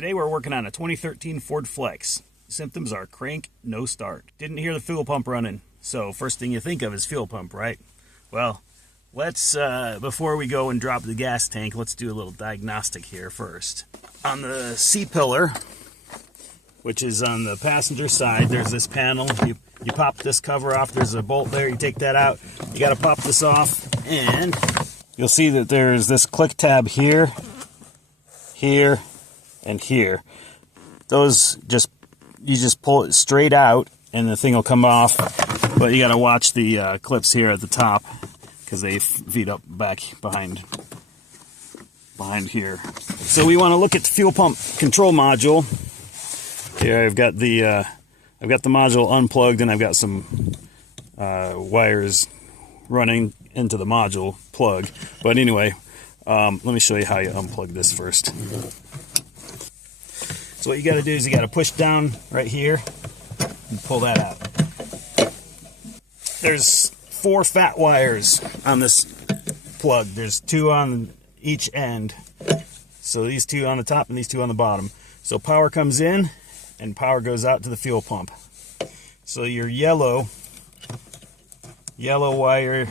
Today we're working on a 2013 Ford Flex. Symptoms are crank, no start. Didn't hear the fuel pump running, so first thing you think of is fuel pump, right? Well, let's, before we go and drop the gas tank, let's do a little diagnostic here first. On the C-pillar, which is on the passenger side, there's this panel. You pop this cover off, there's a bolt there, you take that out. You gotta pop this off, and you'll see that there's this click tab here, here, and here. Those you just pull it straight out and the thing will come off, but you got to watch the clips here at the top because they feed up back behind here. So we want to look at the fuel pump control module. Here I've got the module unplugged, and I've got some wires running into the module plug. But anyway, let me show you how you unplug this first. So what you got to do is you got to push down right here and pull that out. There's 4 fat wires on this plug. There's 2 on each end. So these 2 on the top and these 2 on the bottom. So power comes in and power goes out to the fuel pump. So your yellow wire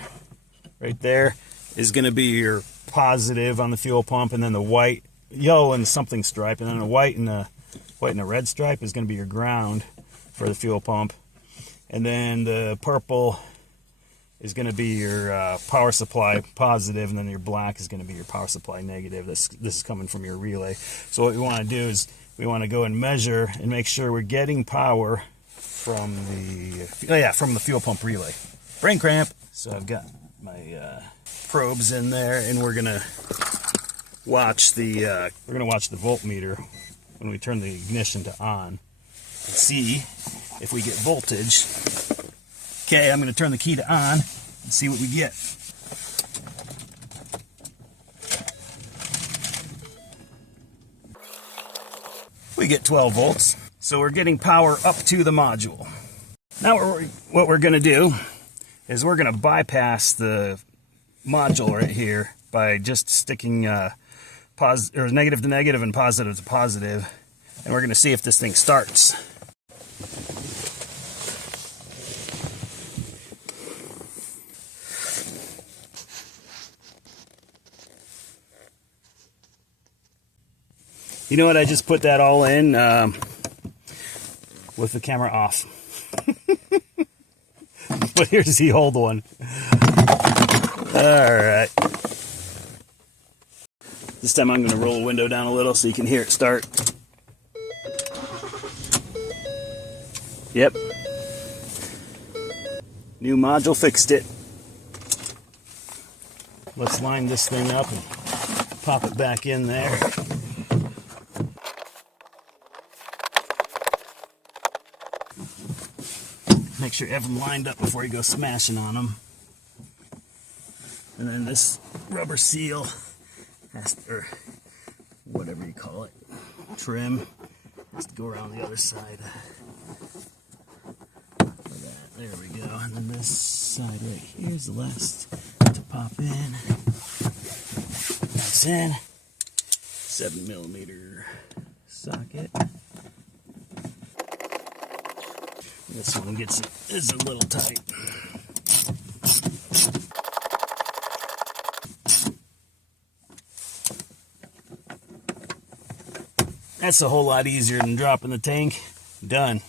right there is going to be your positive on the fuel pump, and then the yellow and something stripe, and then the white and a red stripe is going to be your ground for the fuel pump, and then the purple is going to be your power supply positive, and then your black is going to be your power supply negative. This is coming from your relay. So what we want to do is we want to go and measure and make sure we're getting power from the fuel pump relay. Brain cramp. So I've got my probes in there, and we're gonna watch the voltmeter when we turn the ignition to on and see if we get voltage. Okay, I'm gonna turn the key to on and see what we get. We get 12 volts, so we're getting power up to the module. Now what we're gonna do is we're gonna bypass the module right here by just sticking negative to negative and positive to positive, and we're going to see if this thing starts. You know what? I just put that all in with the camera off. But here's the old one. Alright. This time I'm going to roll the window down a little so you can hear it start. Yep. New module fixed it. Let's line this thing up and pop it back in there. Make sure you have them lined up before you go smashing on them. And then this rubber seal, or whatever you call it, trim, has to go around the other side. There we go. And then this side right here is the last to pop in. That's in. 7mm socket. This one is a little tight. That's a whole lot easier than dropping the tank. Done.